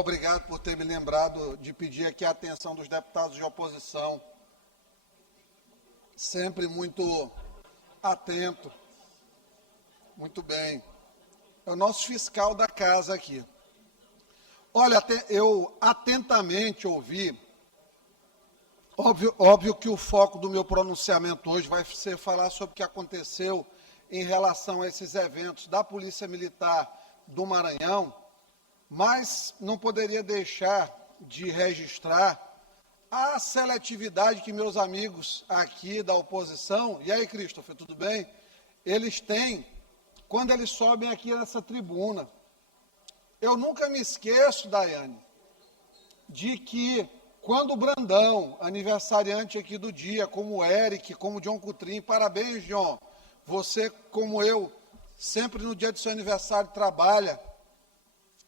Obrigado por ter me lembrado de pedir aqui a atenção dos deputados de oposição. Sempre muito atento. Muito bem. É o nosso fiscal da casa aqui. Olha, eu atentamente ouvi, óbvio que o foco do meu pronunciamento hoje vai ser falar sobre o que aconteceu em relação a esses eventos da Polícia Militar do Maranhão, mas não poderia deixar de registrar a seletividade que meus amigos aqui da oposição, e aí, Christopher, tudo bem? Eles têm quando eles sobem aqui nessa tribuna. Eu nunca me esqueço, Daiane, de que quando o Brandão, aniversariante aqui do dia, como o Eric, como o John Coutrin, parabéns, John, você, como eu, sempre no dia do seu aniversário trabalha.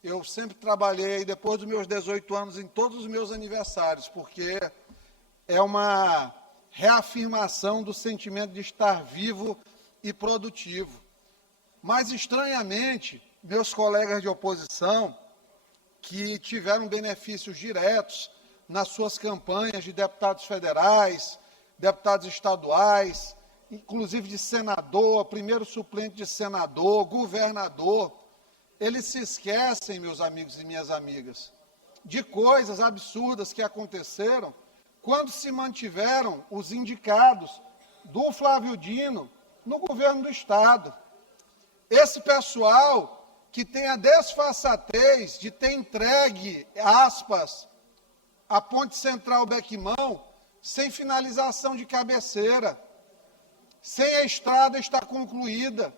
Eu sempre trabalhei, depois dos meus 18 anos, em todos os meus aniversários, porque é uma reafirmação do sentimento de estar vivo e produtivo. Mas, estranhamente, meus colegas de oposição, que tiveram benefícios diretos nas suas campanhas de deputados federais, deputados estaduais, inclusive de senador, primeiro suplente de senador, governador, eles se esquecem, meus amigos e minhas amigas, de coisas absurdas que aconteceram quando se mantiveram os indicados do Flávio Dino no governo do Estado. Esse pessoal que tem a desfaçatez de ter entregue, aspas, a Ponte Central Bequimão sem finalização de cabeceira, sem a estrada estar concluída.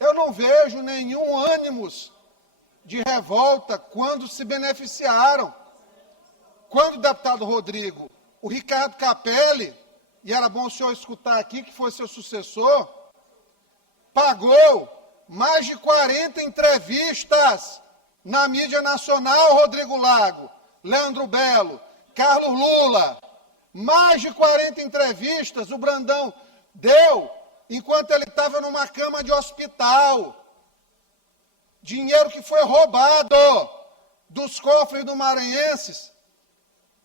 Eu não vejo nenhum ânimos de revolta quando se beneficiaram. Quando o deputado Rodrigo, o Ricardo Capelli, e era bom o senhor escutar aqui, que foi seu sucessor, pagou mais de 40 entrevistas na mídia nacional, Rodrigo Lago, Leandro Belo, Carlos Lula. Mais de 40 entrevistas o Brandão deu enquanto ele estava numa cama de hospital. Dinheiro que foi roubado dos cofres do maranhenses.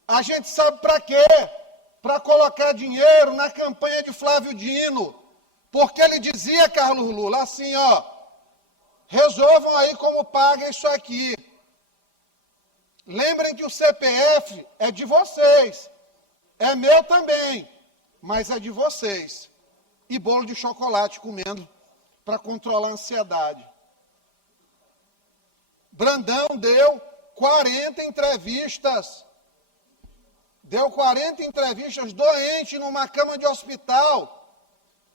A gente sabe para quê? Para colocar dinheiro na campanha de Flávio Dino. Porque ele dizia, Carlos Lula, assim, ó, resolvam aí como paga isso aqui. Lembrem que o CPF é de vocês, é meu também, mas é de vocês. E bolo de chocolate comendo para controlar a ansiedade. Brandão deu 40 entrevistas. Deu 40 entrevistas doente numa cama de hospital,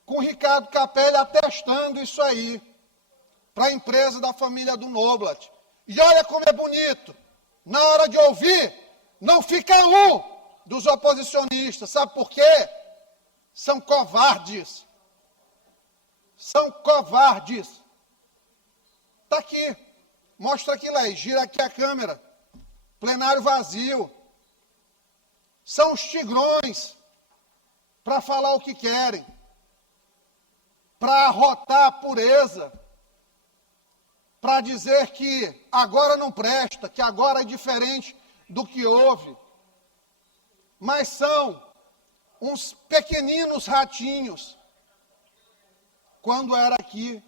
com Ricardo Capelli atestando isso aí, para a empresa da família do Noblat. E olha como é bonito, na hora de ouvir, não fica um dos oposicionistas, sabe por quê? São covardes. São covardes. Está aqui, mostra aqui, Laís, gira aqui a câmera, plenário vazio. São os tigrões, para falar o que querem, para arrotar a pureza, para dizer que agora não presta, que agora é diferente do que houve. Mas são uns pequeninos ratinhos, quando era aqui,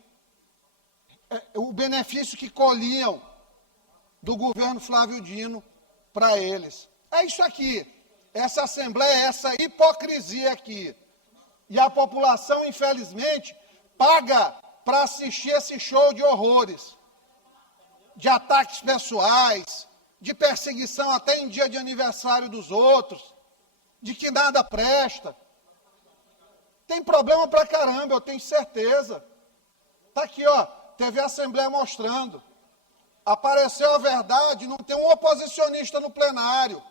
o benefício que colhiam do governo Flávio Dino para eles. É isso aqui, essa Assembleia, essa hipocrisia aqui. E a população, infelizmente, paga para assistir esse show de horrores, de ataques pessoais, de perseguição até em dia de aniversário dos outros, de que nada presta. Tem problema pra caramba, eu tenho certeza. Está aqui, ó, TV Assembleia mostrando. Apareceu a verdade, não tem um oposicionista no plenário.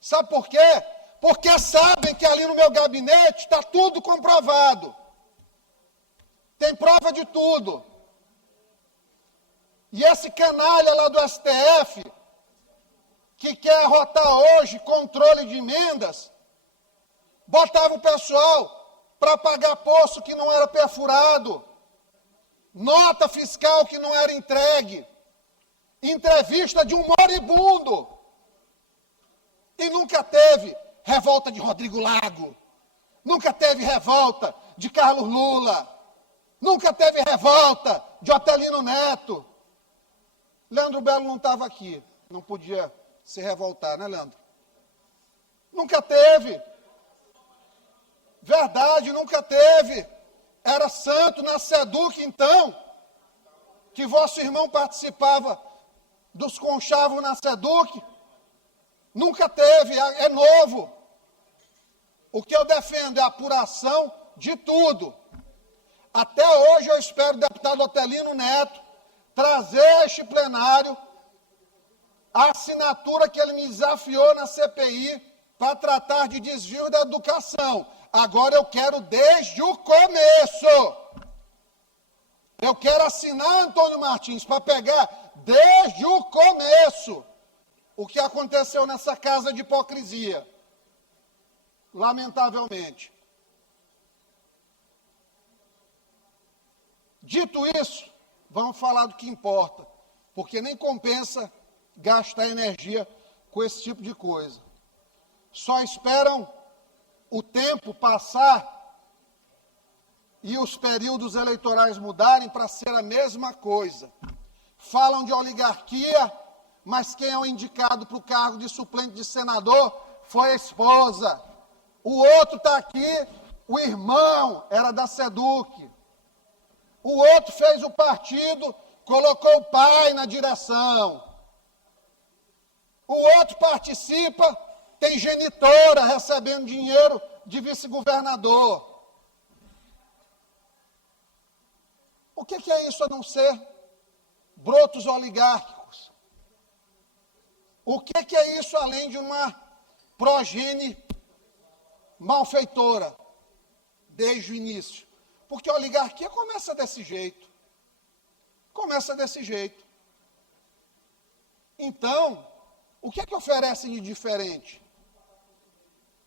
Sabe por quê? Porque sabem que ali no meu gabinete está tudo comprovado. Tem prova de tudo. E esse canalha lá do STF, que quer arrotar hoje controle de emendas, botava o pessoal para pagar poço que não era perfurado, nota fiscal que não era entregue. entrevista de um moribundo. E nunca teve revolta de Rodrigo Lago, nunca teve revolta de Carlos Lula, nunca teve revolta de Otelino Neto. Leandro Belo não estava aqui, não podia se revoltar, né, Leandro? Nunca teve. Verdade, nunca teve. Era santo na SEDUC, então, que vosso irmão participava dos conchavos na SEDUC. Nunca teve, é novo. O que eu defendo é a apuração de tudo. Até hoje eu espero o deputado Otelino Neto trazer a este plenário a assinatura que ele me desafiou na CPI para tratar de desvio da educação. Agora eu quero desde o começo. Eu quero assinar Antônio Martins para pegar desde o começo o que aconteceu nessa casa de hipocrisia. Lamentavelmente. Dito isso, vamos falar do que importa, porque nem compensa gastar energia com esse tipo de coisa. Só esperam o tempo passar e os períodos eleitorais mudarem para ser a mesma coisa. Falam de oligarquia, mas quem é o indicado para o cargo de suplente de senador foi a esposa. O outro está aqui, o irmão era da SEDUC. O outro fez o partido, colocou o pai na direção. O outro participa, tem genitora recebendo dinheiro de vice-governador. O que é isso a não ser brotos oligárquicos? O que é isso além de uma progenie malfeitora desde o início? Porque a oligarquia começa desse jeito. Começa desse jeito. Então, o que oferecem de diferente?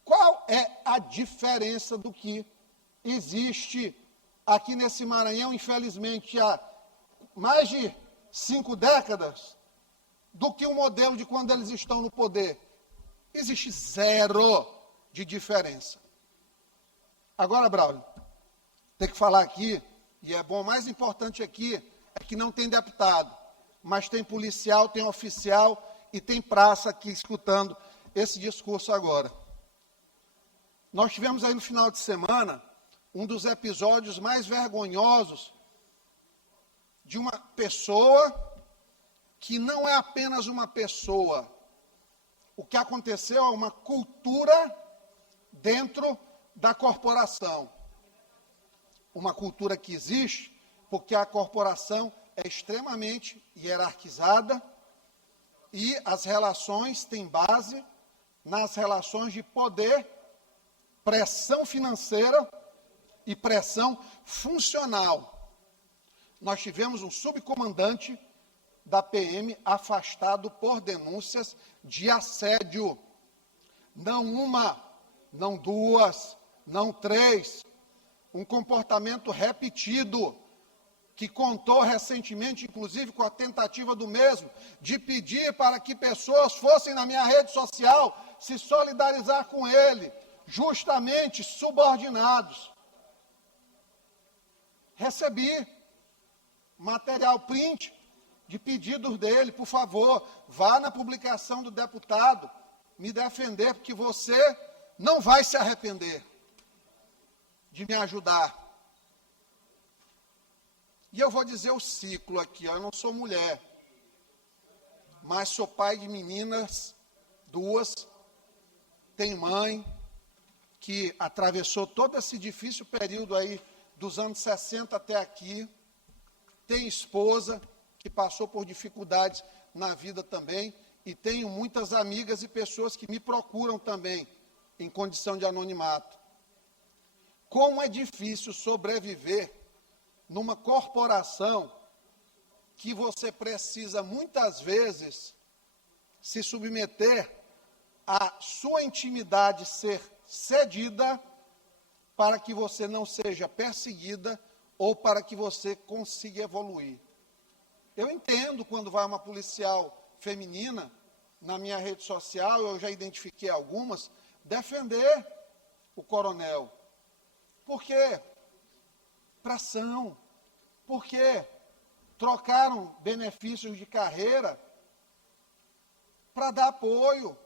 Qual é a diferença do que existe aqui nesse Maranhão, infelizmente, há mais de 5 décadas, do que o modelo de quando eles estão no poder? Existe zero de diferença. Agora, Braulio, tem que falar aqui, e é bom, o mais importante aqui é que não tem deputado, mas tem policial, tem oficial e tem praça aqui escutando esse discurso agora. Nós tivemos aí no final de semana um dos episódios mais vergonhosos de uma pessoa que não é apenas uma pessoa. O que aconteceu é uma cultura dentro da corporação. Uma cultura que existe porque a corporação é extremamente hierarquizada e as relações têm base nas relações de poder, pressão financeira e pressão funcional. Nós tivemos um subcomandante da PM afastado por denúncias de assédio. Não uma, não duas, não três. Um comportamento repetido, que contou recentemente, inclusive com a tentativa do mesmo, de pedir para que pessoas fossem na minha rede social se solidarizar com ele, justamente subordinados. Recebi material print de pedidos dele, por favor, vá na publicação do deputado me defender, porque você não vai se arrepender de me ajudar. E eu vou dizer o ciclo aqui, eu não sou mulher, mas sou pai de meninas, 2, tem mãe, que atravessou todo esse difícil período aí, dos anos 60 até aqui, tem esposa, que passou por dificuldades na vida também, e tenho muitas amigas e pessoas que me procuram também, em condição de anonimato. Como é difícil sobreviver numa corporação que você precisa, muitas vezes, se submeter a sua intimidade ser cedida para que você não seja perseguida ou para que você consiga evoluir. Eu entendo quando vai uma policial feminina, na minha rede social, eu já identifiquei algumas, defender o coronel. Por quê? Pressão. Por quê? Trocaram benefícios de carreira para dar apoio.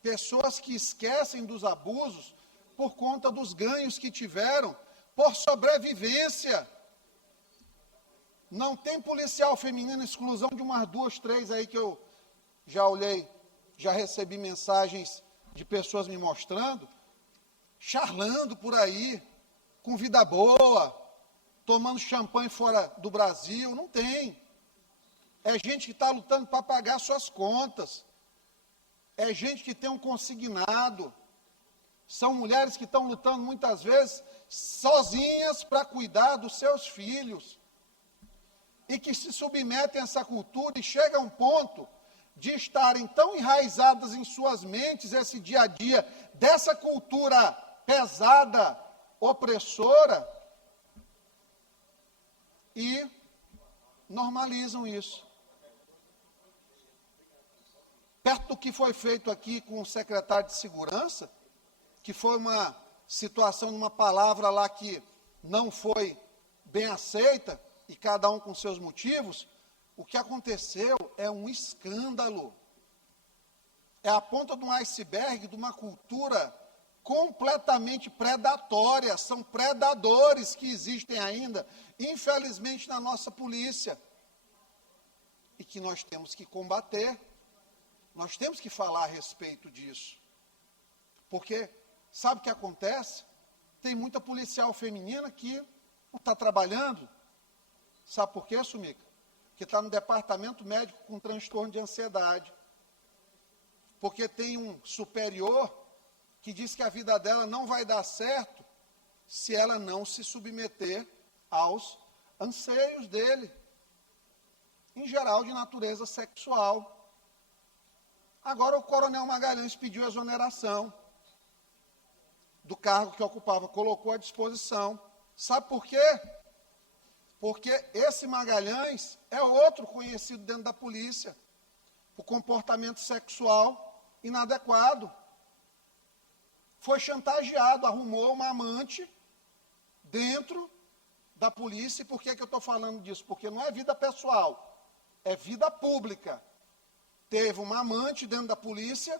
Pessoas que esquecem dos abusos por conta dos ganhos que tiveram por sobrevivência. Não tem policial feminino, exclusão de umas 2, 3 aí que eu já olhei, já recebi mensagens de pessoas me mostrando, charlando por aí, com vida boa, tomando champanhe fora do Brasil. Não tem. É gente que está lutando para pagar suas contas. É gente que tem um consignado. São mulheres que estão lutando muitas vezes sozinhas para cuidar dos seus filhos. E que se submetem a essa cultura e chega a um ponto de estarem tão enraizadas em suas mentes esse dia a dia dessa cultura pesada, opressora, e normalizam isso. Perto do que foi feito aqui com o secretário de Segurança, que foi uma situação, uma palavra lá que não foi bem aceita, e cada um com seus motivos, o que aconteceu é um escândalo. É a ponta de um iceberg de uma cultura completamente predatória. São predadores que existem ainda, infelizmente, na nossa polícia. E que nós temos que combater. Nós temos que falar a respeito disso. Porque, sabe o que acontece? Tem muita policial feminina que não está trabalhando. Sabe por quê, Sumica? Que está no departamento médico com transtorno de ansiedade. Porque tem um superior que diz que a vida dela não vai dar certo se ela não se submeter aos anseios dele, em geral de natureza sexual. Agora o coronel Magalhães pediu exoneração do cargo que ocupava, colocou à disposição. Sabe por quê? Porque esse Magalhães é outro conhecido dentro da polícia, por comportamento sexual inadequado. Foi chantageado, arrumou uma amante dentro da polícia. E por que eu estou falando disso? Porque não é vida pessoal, é vida pública. Teve uma amante dentro da polícia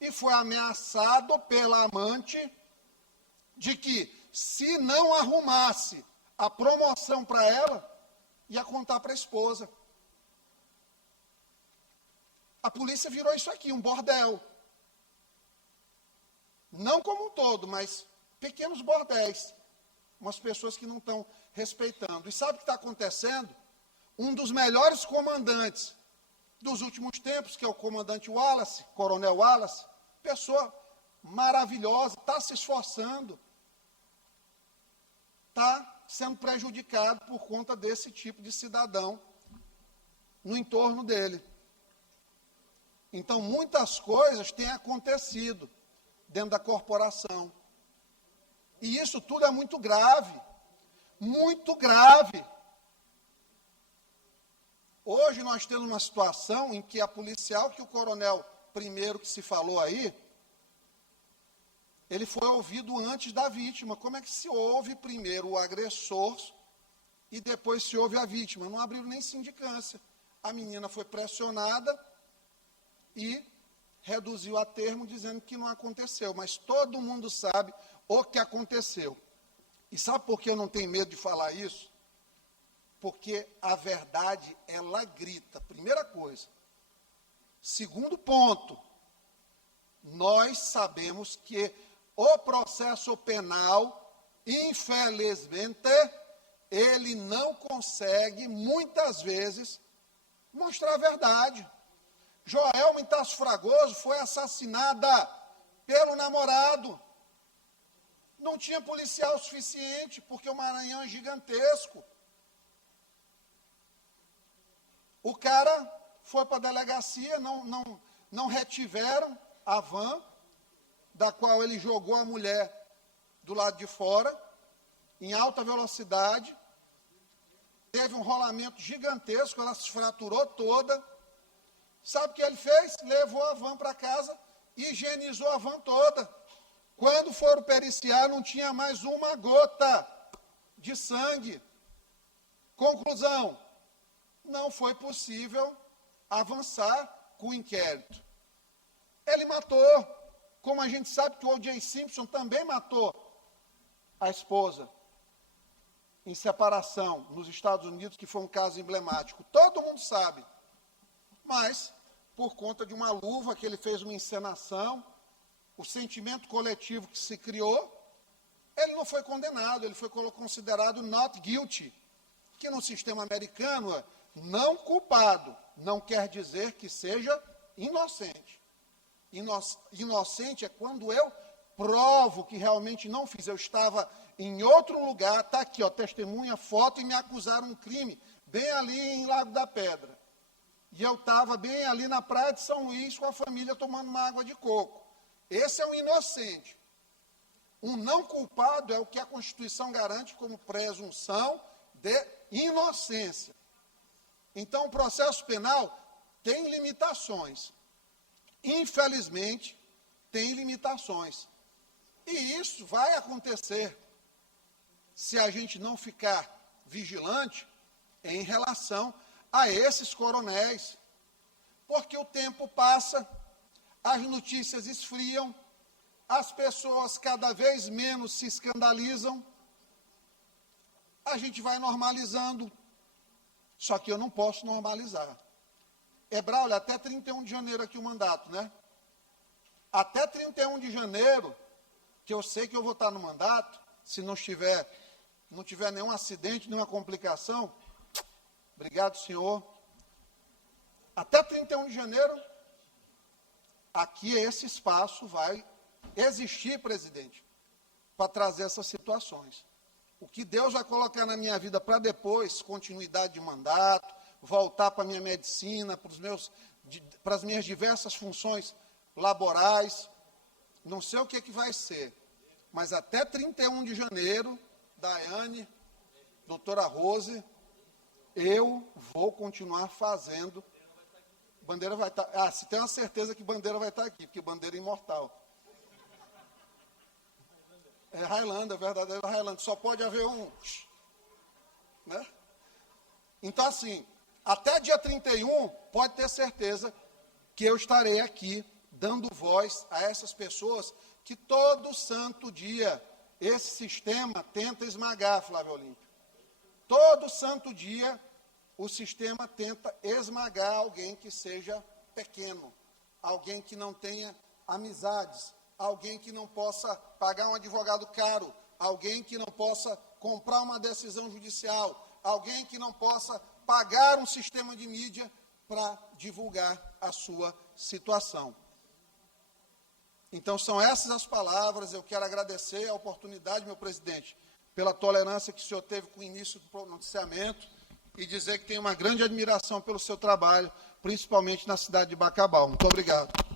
e foi ameaçado pela amante de que, se não arrumasse a promoção para ela, ia contar para a esposa. A polícia virou isso aqui, um bordel. Não como um todo, mas pequenos bordéis. Umas pessoas que não estão respeitando. E sabe o que está acontecendo? Um dos melhores comandantes dos últimos tempos, que é o comandante Wallace, coronel Wallace, pessoa maravilhosa, está se esforçando, está sendo prejudicado por conta desse tipo de cidadão no entorno dele. Então, muitas coisas têm acontecido dentro da corporação. E isso tudo é muito grave. Muito grave. Hoje nós temos uma situação em que a policial, que o coronel primeiro que se falou aí, ele foi ouvido antes da vítima. Como é que se ouve primeiro o agressor e depois se ouve a vítima? Não abriu nem sindicância. A menina foi pressionada e reduziu a termo, dizendo que não aconteceu. Mas todo mundo sabe o que aconteceu. E sabe por que eu não tenho medo de falar isso? Porque a verdade, ela grita. Primeira coisa. Segundo ponto, nós sabemos que o processo penal, infelizmente, ele não consegue, muitas vezes, mostrar a verdade. Joelma em Tasso Fragoso foi assassinada pelo namorado. Não tinha policial suficiente, porque o Maranhão é gigantesco. O cara foi para a delegacia, não retiveram a van, da qual ele jogou a mulher do lado de fora, em alta velocidade, teve um rolamento gigantesco, ela se fraturou toda. Sabe o que ele fez? Levou a van para casa, higienizou a van toda. Quando foram periciar, não tinha mais uma gota de sangue. Conclusão, não foi possível avançar com o inquérito. Ele matou, como a gente sabe que o O.J. Simpson também matou a esposa em separação nos Estados Unidos, que foi um caso emblemático. Todo mundo sabe. Mas, por conta de uma luva que ele fez uma encenação, o sentimento coletivo que se criou, ele não foi condenado, ele foi considerado not guilty, que no sistema americano é não culpado, não quer dizer que seja inocente. Inocente é quando eu provo que realmente não fiz. Eu estava em outro lugar, está aqui, ó, testemunha, foto, e me acusaram um crime, bem ali em Lago da Pedra. E eu estava bem ali na praia de São Luís com a família tomando uma água de coco. Esse é um inocente. Um não culpado é o que a Constituição garante como presunção de inocência. Então, o processo penal tem limitações. Infelizmente, tem limitações. E isso vai acontecer se a gente não ficar vigilante em relação a esses coronéis. Porque o tempo passa, as notícias esfriam, as pessoas cada vez menos se escandalizam, a gente vai normalizando. Só que eu não posso normalizar. Braulio, até 31 de janeiro aqui o mandato, né? Até 31 de janeiro, que eu sei que eu vou estar no mandato, se não tiver nenhum acidente, nenhuma complicação, obrigado, senhor. Até 31 de janeiro, aqui esse espaço vai existir, presidente, para trazer essas situações. O que Deus vai colocar na minha vida para depois, continuidade de mandato, voltar para a minha medicina, para as minhas diversas funções laborais, não sei o que vai ser, mas até 31 de janeiro, Daiane, doutora Rose, eu vou continuar fazendo. Bandeira vai estar, se tem uma certeza que Bandeira vai estar aqui, porque Bandeira é imortal. É Highlander, verdadeiro Highlander, só pode haver um. Né? Então, assim, até dia 31, pode ter certeza que eu estarei aqui, dando voz a essas pessoas que todo santo dia esse sistema tenta esmagar, Flávio Olímpio. Todo santo dia o sistema tenta esmagar alguém que seja pequeno, alguém que não tenha amizades, alguém que não possa pagar um advogado caro, alguém que não possa comprar uma decisão judicial, alguém que não possa pagar um sistema de mídia para divulgar a sua situação. Então, são essas as palavras. Eu quero agradecer a oportunidade, meu presidente, pela tolerância que o senhor teve com o início do pronunciamento e dizer que tenho uma grande admiração pelo seu trabalho, principalmente na cidade de Bacabal. Muito obrigado.